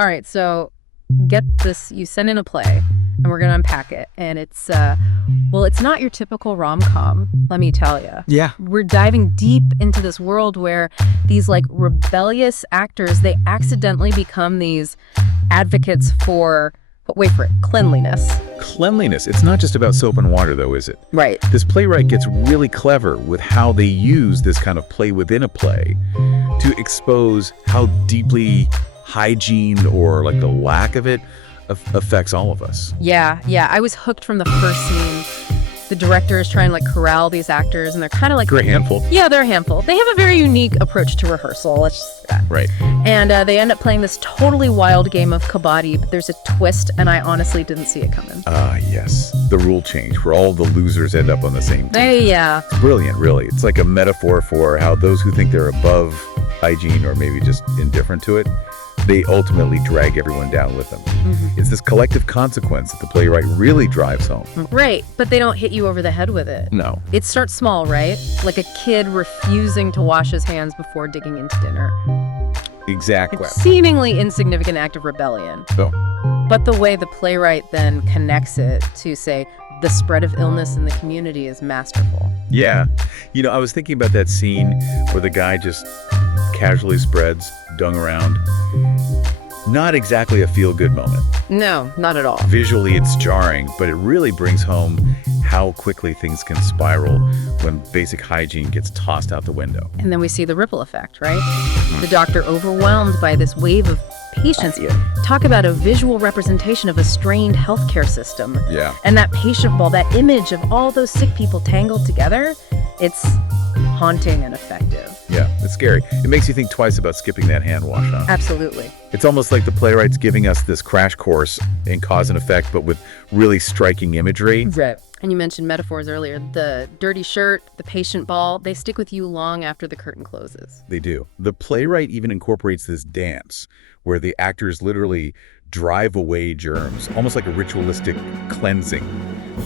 All right, so get this. You send in a play, and we're going to unpack it. And it's, well, it's not your typical rom-com, let me tell you. Yeah. We're diving deep into this world where these, like, rebellious actors, they accidentally become these advocates for, wait for it, cleanliness. Cleanliness. It's not just about soap and water, though, is it? Right. This playwright gets really clever with how they use this kind of play within a play to expose how deeply hygiene, or like the lack of it, affects all of us. Yeah. I was hooked from the first scene. The director is trying to, like, corral these actors, and they're kind of like... They're a handful. Yeah, they're a handful. They have a very unique approach to rehearsal, let's just say that. Right. And they end up playing this totally wild game of kabaddi, but there's a twist, and I honestly didn't see it coming. Yes. The rule change, where all the losers end up on the same team. Yeah. It's brilliant, really. It's like a metaphor for how those who think they're above hygiene, or maybe just indifferent to it, they ultimately drag everyone down with them. Mm-hmm. It's this collective consequence that the playwright really drives home. Right, but they don't hit you over the head with it. No. It starts small, right? Like a kid refusing to wash his hands before digging into dinner. Exactly. It's a seemingly insignificant act of rebellion. So. But the way the playwright then connects it to, say, the spread of illness in the community is masterful. Yeah. You know, I was thinking about that scene where the guy just casually spreads dung around. Not exactly a feel-good moment. No, not at all. Visually, it's jarring, but it really brings home how quickly things can spiral when basic hygiene gets tossed out the window. And then we see the ripple effect, right? The doctor overwhelmed by this wave of patients. Talk about a visual representation of a strained healthcare system. Yeah. And that patient ball, that image of all those sick people tangled together, it's haunting and effective. Yeah, it's scary. It makes you think twice about skipping that hand wash, huh? Absolutely. It's almost like the playwright's giving us this crash course in cause and effect, but with really striking imagery. Right. And you mentioned metaphors earlier. The dirty shirt, the patient ball, they stick with you long after the curtain closes. They do. The playwright even incorporates this dance where the actors literally drive away germs, almost like a ritualistic cleansing,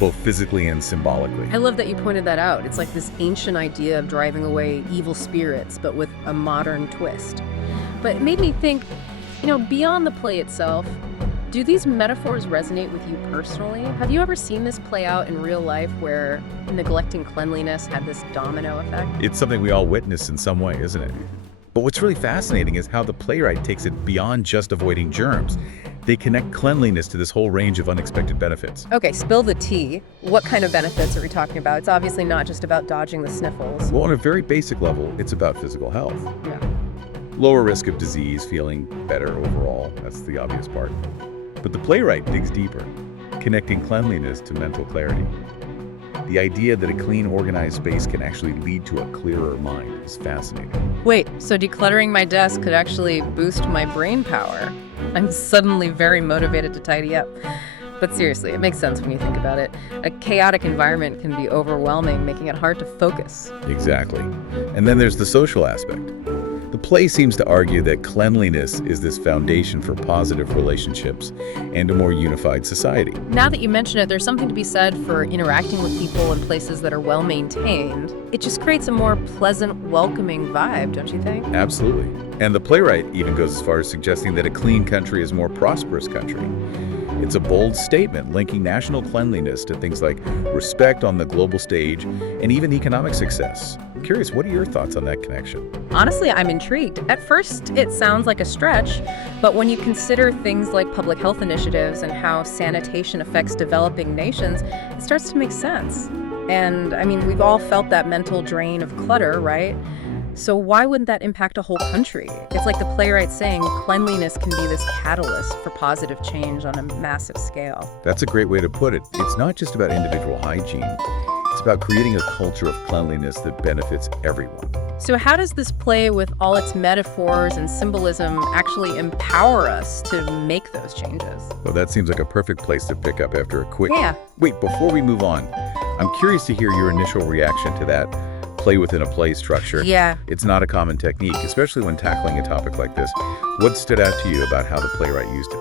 both physically and symbolically. I love that you pointed that out. It's like this ancient idea of driving away evil spirits, but with a modern twist. But it made me think, beyond the play itself, do these metaphors resonate with you personally? Have you ever seen this play out in real life where neglecting cleanliness had this domino effect? It's something we all witness in some way, isn't it? But what's really fascinating is how the playwright takes it beyond just avoiding germs. They connect cleanliness to this whole range of unexpected benefits. Okay, spill the tea. What kind of benefits are we talking about? It's obviously not just about dodging the sniffles. Well, on a very basic level, it's about physical health. Yeah. Lower risk of disease, feeling better overall. That's the obvious part. But the playwright digs deeper, connecting cleanliness to mental clarity. The idea that a clean, organized space can actually lead to a clearer mind is fascinating. Wait, so decluttering my desk could actually boost my brain power? I'm suddenly very motivated to tidy up. But seriously, it makes sense when you think about it. A chaotic environment can be overwhelming, making it hard to focus. Exactly. And then there's the social aspect. The play seems to argue that cleanliness is this foundation for positive relationships and a more unified society. Now that you mention it, there's something to be said for interacting with people in places that are well maintained. It just creates a more pleasant, welcoming vibe, don't you think? Absolutely. And the playwright even goes as far as suggesting that a clean country is a more prosperous country. It's a bold statement linking national cleanliness to things like respect on the global stage and even economic success. I'm curious, what are your thoughts on that connection? Honestly, I'm intrigued. At first, it sounds like a stretch, but when you consider things like public health initiatives and how sanitation affects developing nations, it starts to make sense. And I mean, we've all felt that mental drain of clutter, right? So why wouldn't that impact a whole country? It's like the playwright saying cleanliness can be this catalyst for positive change on a massive scale. That's a great way to put it. It's not just about individual hygiene. It's about creating a culture of cleanliness that benefits everyone. So how does this play with all its metaphors and symbolism actually empower us to make those changes? Well, that seems like a perfect place to pick up after a quick... Yeah. Wait, before we move on, I'm curious to hear your initial reaction to that play within a play structure. Yeah. It's not a common technique, especially when tackling a topic like this. What stood out to you about how the playwright used it?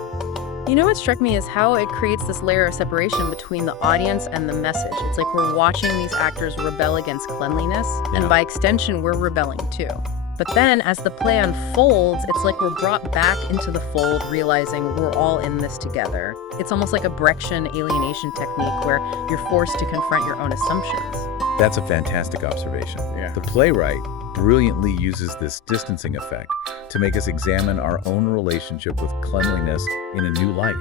You know what struck me is how it creates this layer of separation between the audience and the message. It's like we're watching these actors rebel against cleanliness, and by extension, we're rebelling too. But then, as the play unfolds, it's like we're brought back into the fold, realizing we're all in this together. It's almost like a Brechtian alienation technique where you're forced to confront your own assumptions. That's a fantastic observation. Yeah. The playwright brilliantly uses this distancing effect to make us examine our own relationship with cleanliness in a new light.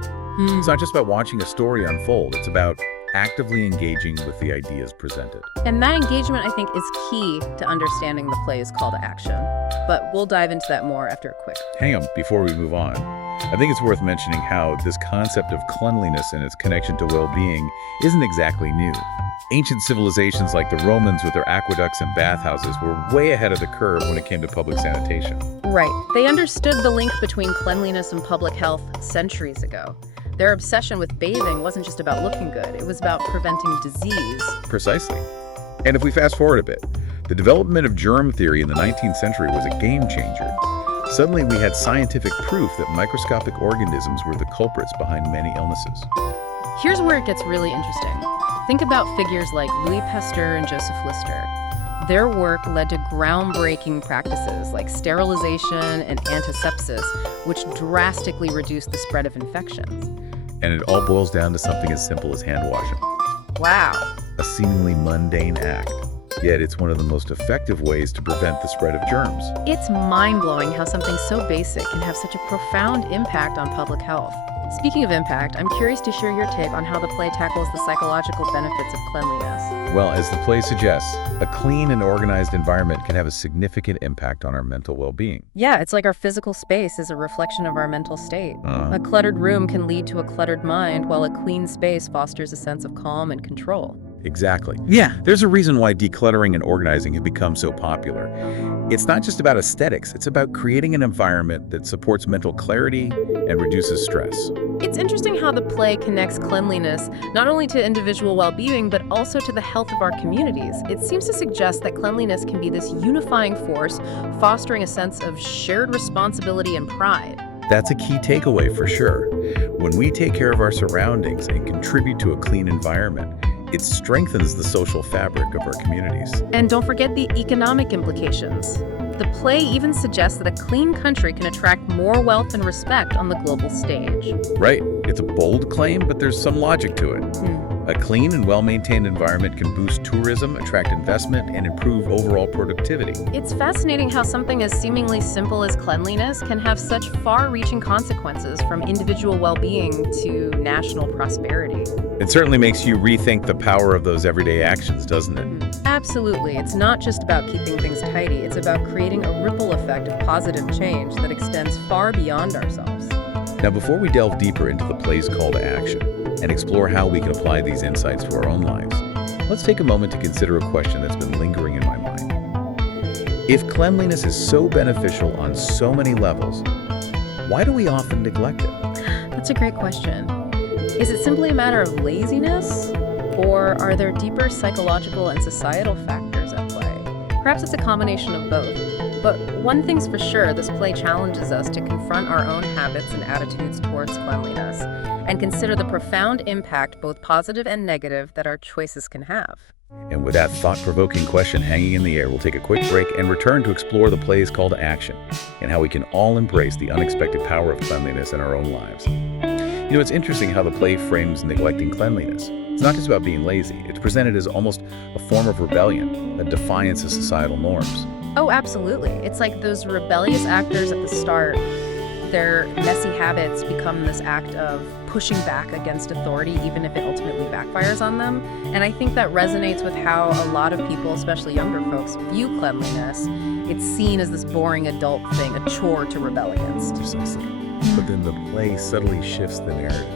It's not just about watching a story unfold, it's about actively engaging with the ideas presented. And that engagement, I think, is key to understanding the play's call to action. But we'll dive into that more after a quick. Hang on, before we move on, I think it's worth mentioning how this concept of cleanliness and its connection to well-being isn't exactly new. Ancient civilizations like the Romans with their aqueducts and bathhouses were way ahead of the curve when it came to public sanitation. Right. They understood the link between cleanliness and public health centuries ago. Their obsession with bathing wasn't just about looking good, it was about preventing disease. Precisely. And if we fast forward a bit, the development of germ theory in the 19th century was a game changer. Suddenly we had scientific proof that microscopic organisms were the culprits behind many illnesses. Here's where it gets really interesting. Think about figures like Louis Pasteur and Joseph Lister. Their work led to groundbreaking practices like sterilization and antisepsis, which drastically reduced the spread of infections. And it all boils down to something as simple as hand washing. Wow. A seemingly mundane act, yet it's one of the most effective ways to prevent the spread of germs. It's mind-blowing how something so basic can have such a profound impact on public health. Speaking of impact, I'm curious to share your take on how the play tackles the psychological benefits of cleanliness. Well, as the play suggests, a clean and organized environment can have a significant impact on our mental well-being. Yeah, it's like our physical space is a reflection of our mental state. A cluttered room can lead to a cluttered mind, while a clean space fosters a sense of calm and control. Exactly. Yeah, there's a reason why decluttering and organizing have become so popular. It's not just about aesthetics, it's about creating an environment that supports mental clarity and reduces stress. It's interesting how the play connects cleanliness not only to individual well-being, but also to the health of our communities. It seems to suggest that cleanliness can be this unifying force, fostering a sense of shared responsibility and pride. That's a key takeaway for sure. When we take care of our surroundings and contribute to a clean environment, it strengthens the social fabric of our communities. And don't forget the economic implications. The play even suggests that a clean country can attract more wealth and respect on the global stage. Right. It's a bold claim, but there's some logic to it. A clean and well-maintained environment can boost tourism, attract investment, and improve overall productivity. It's fascinating how something as seemingly simple as cleanliness can have such far-reaching consequences, from individual well-being to national prosperity. It certainly makes you rethink the power of those everyday actions, doesn't it? Absolutely. It's not just about keeping things tidy. It's about creating a ripple effect of positive change that extends far beyond ourselves. Now, before we delve deeper into the play's call to action and explore how we can apply these insights to our own lives, let's take a moment to consider a question that's been lingering in my mind. If cleanliness is so beneficial on so many levels, why do we often neglect it? That's a great question. Is it simply a matter of laziness? Or are there deeper psychological and societal factors at play? Perhaps it's a combination of both. But one thing's for sure, this play challenges us to confront our own habits and attitudes towards cleanliness and consider the profound impact, both positive and negative, that our choices can have. And with that thought-provoking question hanging in the air, we'll take a quick break and return to explore the play's call to action and how we can all embrace the unexpected power of cleanliness in our own lives. You know, it's interesting how the play frames neglecting cleanliness. It's not just about being lazy. It's presented as almost a form of rebellion, a defiance of societal norms. Oh, absolutely. It's like those rebellious actors at the start. Their messy habits become this act of pushing back against authority, even if it ultimately backfires on them. And I think that resonates with how a lot of people, especially younger folks, view cleanliness. It's seen as this boring adult thing, a chore to rebel against. Precisely. But then the play subtly shifts the narrative.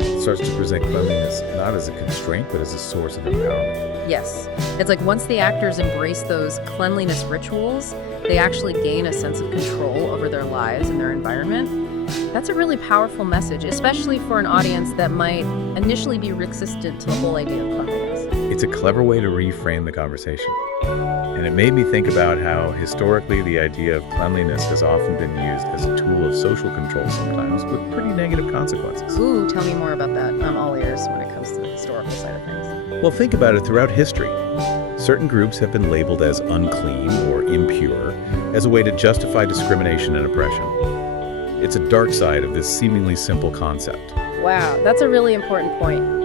It starts to present cleanliness not as a constraint, but as a source of empowerment. Yes. It's like once the actors embrace those cleanliness rituals, they actually gain a sense of control over their lives and their environment. That's a really powerful message, especially for an audience that might initially be resistant to the whole idea of cleanliness. It's a clever way to reframe the conversation. And it made me think about how historically the idea of cleanliness has often been used as a tool of social control, sometimes with pretty negative consequences. Ooh, tell me more about that. I'm all ears when it comes to the historical side of things. Well, think about it throughout history. Certain groups have been labeled as unclean or impure as a way to justify discrimination and oppression. It's a dark side of this seemingly simple concept. Wow, that's a really important point.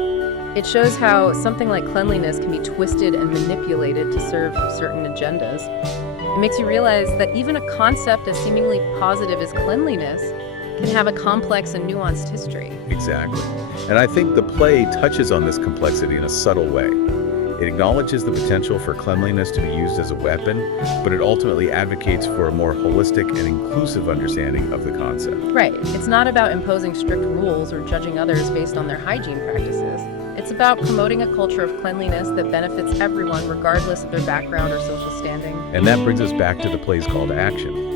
It shows how something like cleanliness can be twisted and manipulated to serve certain agendas. It makes you realize that even a concept as seemingly positive as cleanliness can have a complex and nuanced history. Exactly. And I think the play touches on this complexity in a subtle way. It acknowledges the potential for cleanliness to be used as a weapon, but it ultimately advocates for a more holistic and inclusive understanding of the concept. Right. It's not about imposing strict rules or judging others based on their hygiene practices. It's about promoting a culture of cleanliness that benefits everyone regardless of their background or social standing. And that brings us back to the play's call to action.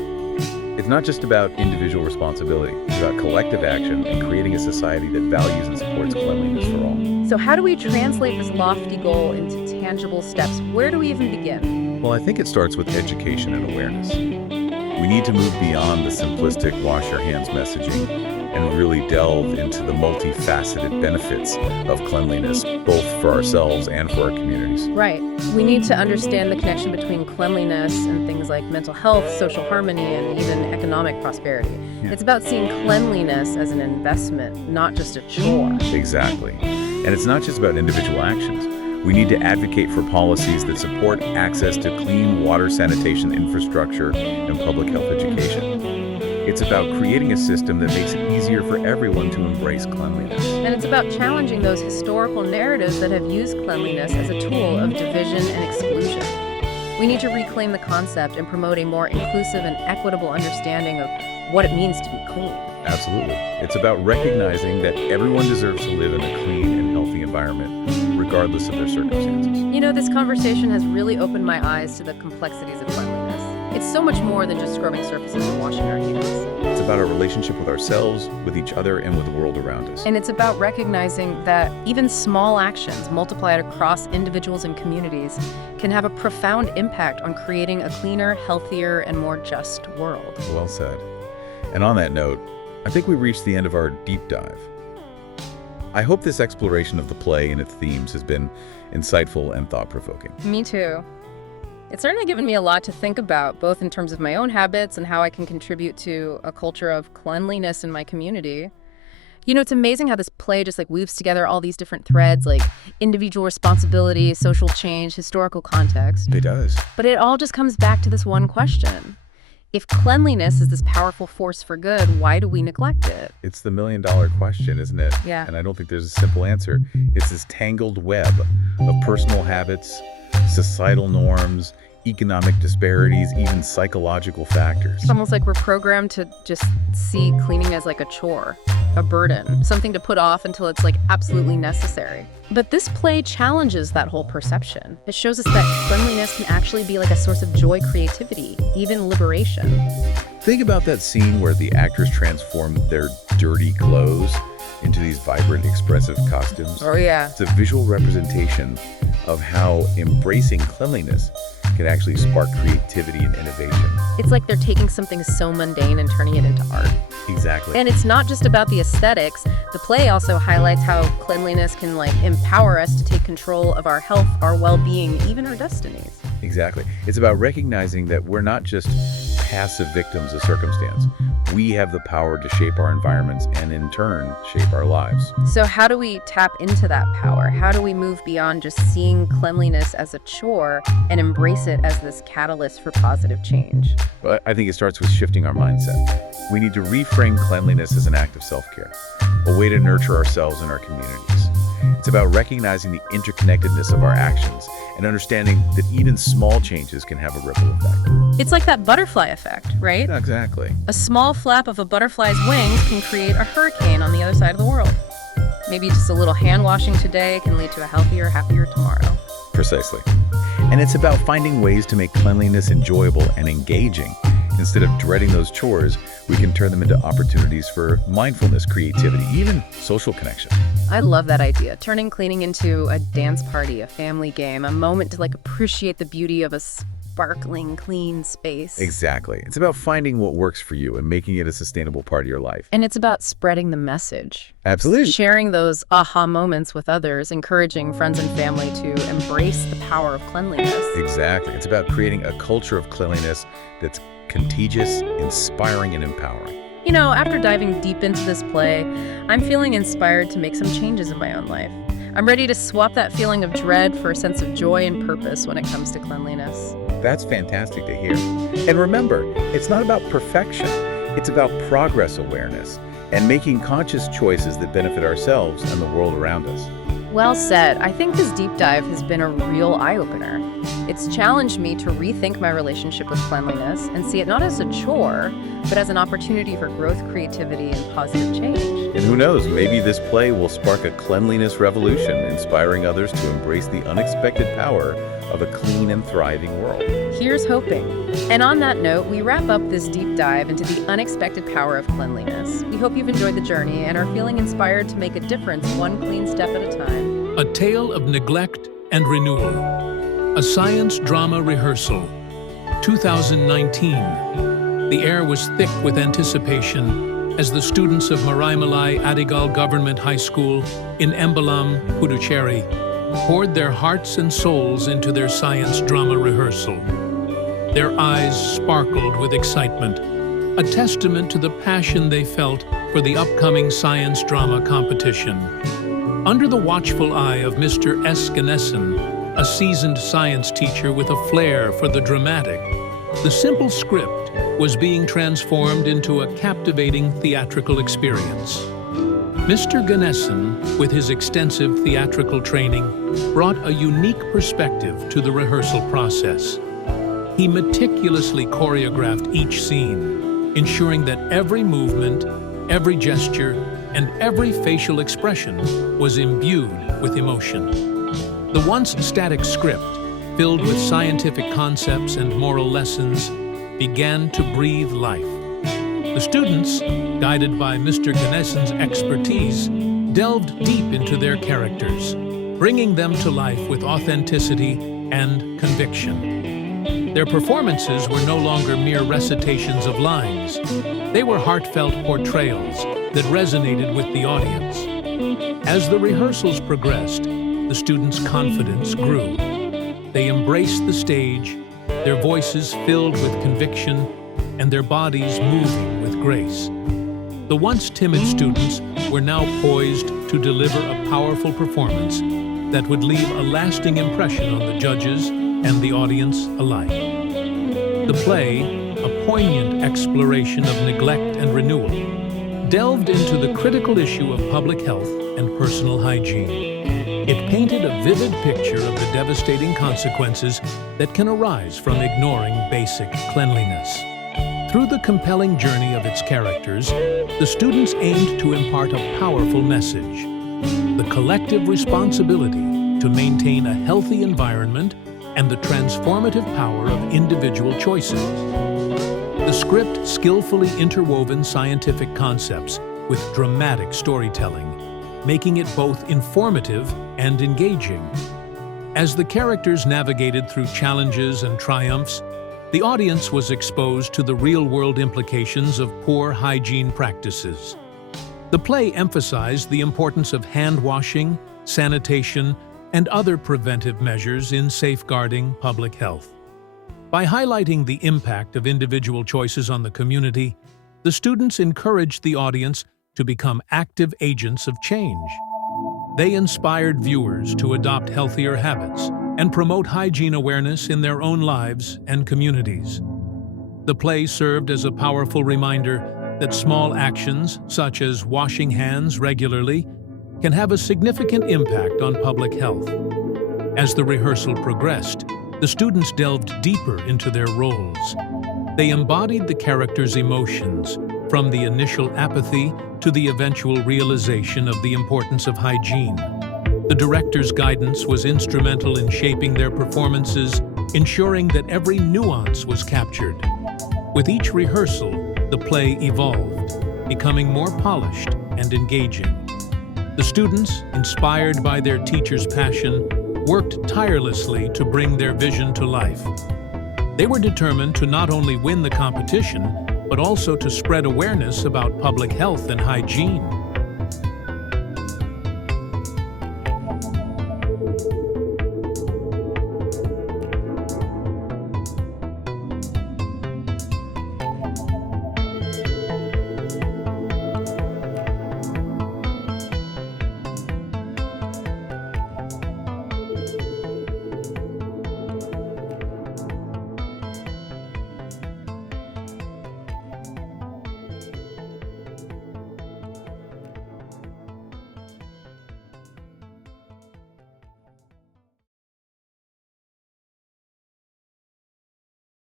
It's not just about individual responsibility, it's about collective action and creating a society that values and supports cleanliness for all. So how do we translate this lofty goal into tangible steps? Where do we even begin? Well, I think it starts with education and awareness. We need to move beyond the simplistic wash your hands messaging and really delve into the multifaceted benefits of cleanliness, both for ourselves and for our communities. Right. We need to understand the connection between cleanliness and things like mental health, social harmony, and even economic prosperity. Yeah. It's about seeing cleanliness as an investment, not just a chore. Exactly. And it's not just about individual actions. We need to advocate for policies that support access to clean water sanitation infrastructure and public health education. It's about creating a system that makes it easier for everyone to embrace cleanliness. And it's about challenging those historical narratives that have used cleanliness as a tool of division and exclusion. We need to reclaim the concept and promote a more inclusive and equitable understanding of what it means to be clean. Absolutely. It's about recognizing that everyone deserves to live in a clean and healthy environment, regardless of their circumstances. You know, this conversation has really opened my eyes to the complexities of cleanliness. It's so much more than just scrubbing surfaces and washing our hands. It's about our relationship with ourselves, with each other, and with the world around us. And it's about recognizing that even small actions multiplied across individuals and communities can have a profound impact on creating a cleaner, healthier, and more just world. Well said. And on that note, I think we've reached the end of our deep dive. I hope this exploration of the play and its themes has been insightful and thought-provoking. Me too. It's certainly given me a lot to think about, both in terms of my own habits and how I can contribute to a culture of cleanliness in my community. You know, it's amazing how this play just weaves together all these different threads, like individual responsibility, social change, historical context. It does. But it all just comes back to this one question. If cleanliness is this powerful force for good, why do we neglect it? It's the million-dollar question, isn't it? Yeah. And I don't think there's a simple answer. It's this tangled web of personal habits, societal norms, economic disparities, even psychological factors. It's almost like we're programmed to just see cleaning as like a chore, a burden, something to put off until it's absolutely necessary. But this play challenges that whole perception. It shows us that cleanliness can actually be like a source of joy, creativity, even liberation. Think about that scene where the actors transform their dirty clothes into these vibrant, expressive costumes. Oh, yeah. It's a visual representation of how embracing cleanliness can actually spark creativity and innovation. It's like they're taking something so mundane and turning it into art. Exactly. And it's not just about the aesthetics. The play also highlights how cleanliness can empower us to take control of our health, our well-being, even our destinies. Exactly. It's about recognizing that we're not just passive victims of circumstance. We have the power to shape our environments and in turn shape our lives. So how do we tap into that power? How do we move beyond just seeing cleanliness as a chore and embrace it as this catalyst for positive change? But I think it starts with shifting our mindset. We need to reframe cleanliness as an act of self-care, a way to nurture ourselves and our communities. It's about recognizing the interconnectedness of our actions and understanding that even small changes can have a ripple effect. It's like that butterfly effect, right? Exactly. A small flap of a butterfly's wings can create a hurricane on the other side of the world. Maybe just a little hand washing today can lead to a healthier, happier tomorrow. Precisely. And it's about finding ways to make cleanliness enjoyable and engaging. Instead of dreading those chores, we can turn them into opportunities for mindfulness, creativity, even social connection. I love that idea. Turning cleaning into a dance party, a family game, a moment to appreciate the beauty of a sparkling, clean space. Exactly. It's about finding what works for you and making it a sustainable part of your life. And it's about spreading the message. Absolutely. Sharing those aha moments with others, encouraging friends and family to embrace the power of cleanliness. Exactly. It's about creating a culture of cleanliness that's contagious, inspiring, and empowering. You know, after diving deep into this play, I'm feeling inspired to make some changes in my own life. I'm ready to swap that feeling of dread for a sense of joy and purpose when it comes to cleanliness. That's fantastic to hear. And remember, it's not about perfection. It's about progress awareness and making conscious choices that benefit ourselves and the world around us. Well said. I think this deep dive has been a real eye-opener. It's challenged me to rethink my relationship with cleanliness and see it not as a chore, but as an opportunity for growth, creativity, and positive change. And who knows, maybe this play will spark a cleanliness revolution, inspiring others to embrace the unexpected power of a clean and thriving world. Here's hoping. And on that note, we wrap up this deep dive into the unexpected power of cleanliness. We hope you've enjoyed the journey and are feeling inspired to make a difference one clean step at a time. A Tale of Neglect and Renewal. A Science Drama Rehearsal. 2019. The air was thick with anticipation as the students of Maraimalai Adigal Government High School in Embalam, Puducherry, poured their hearts and souls into their science drama rehearsal. Their eyes sparkled with excitement, a testament to the passion they felt for the upcoming science drama competition. Under the watchful eye of Mr. S. Ganesan, a seasoned science teacher with a flair for the dramatic, the simple script was being transformed into a captivating theatrical experience. Mr. Ganesan, with his extensive theatrical training, brought a unique perspective to the rehearsal process. He meticulously choreographed each scene, ensuring that every movement, every gesture, and every facial expression was imbued with emotion. The once static script, filled with scientific concepts and moral lessons, began to breathe life. The students, guided by Mr. Ganesan's expertise, delved deep into their characters, bringing them to life with authenticity and conviction. Their performances were no longer mere recitations of lines. They were heartfelt portrayals that resonated with the audience. As the rehearsals progressed, the students' confidence grew. They embraced the stage, their voices filled with conviction and their bodies moving with grace. The once timid students were now poised to deliver a powerful performance that would leave a lasting impression on the judges and the audience alike. The play, a poignant exploration of neglect and renewal, delved into the critical issue of public health and personal hygiene. It painted a vivid picture of the devastating consequences that can arise from ignoring basic cleanliness. Through the compelling journey of its characters, the students aimed to impart a powerful message: the collective responsibility to maintain a healthy environment and the transformative power of individual choices. The script skillfully interwoven scientific concepts with dramatic storytelling, making it both informative and engaging. As the characters navigated through challenges and triumphs, the audience was exposed to the real-world implications of poor hygiene practices. The play emphasized the importance of hand washing, sanitation, and other preventive measures in safeguarding public health. By highlighting the impact of individual choices on the community, the students encouraged the audience to become active agents of change. They inspired viewers to adopt healthier habits and promote hygiene awareness in their own lives and communities. The play served as a powerful reminder that small actions, such as washing hands regularly, can have a significant impact on public health. As the rehearsal progressed, the students delved deeper into their roles. They embodied the characters' emotions, from the initial apathy to the eventual realization of the importance of hygiene. The director's guidance was instrumental in shaping their performances, ensuring that every nuance was captured. With each rehearsal, the play evolved, becoming more polished and engaging. The students, inspired by their teacher's passion, worked tirelessly to bring their vision to life. They were determined to not only win the competition, but also to spread awareness about public health and hygiene.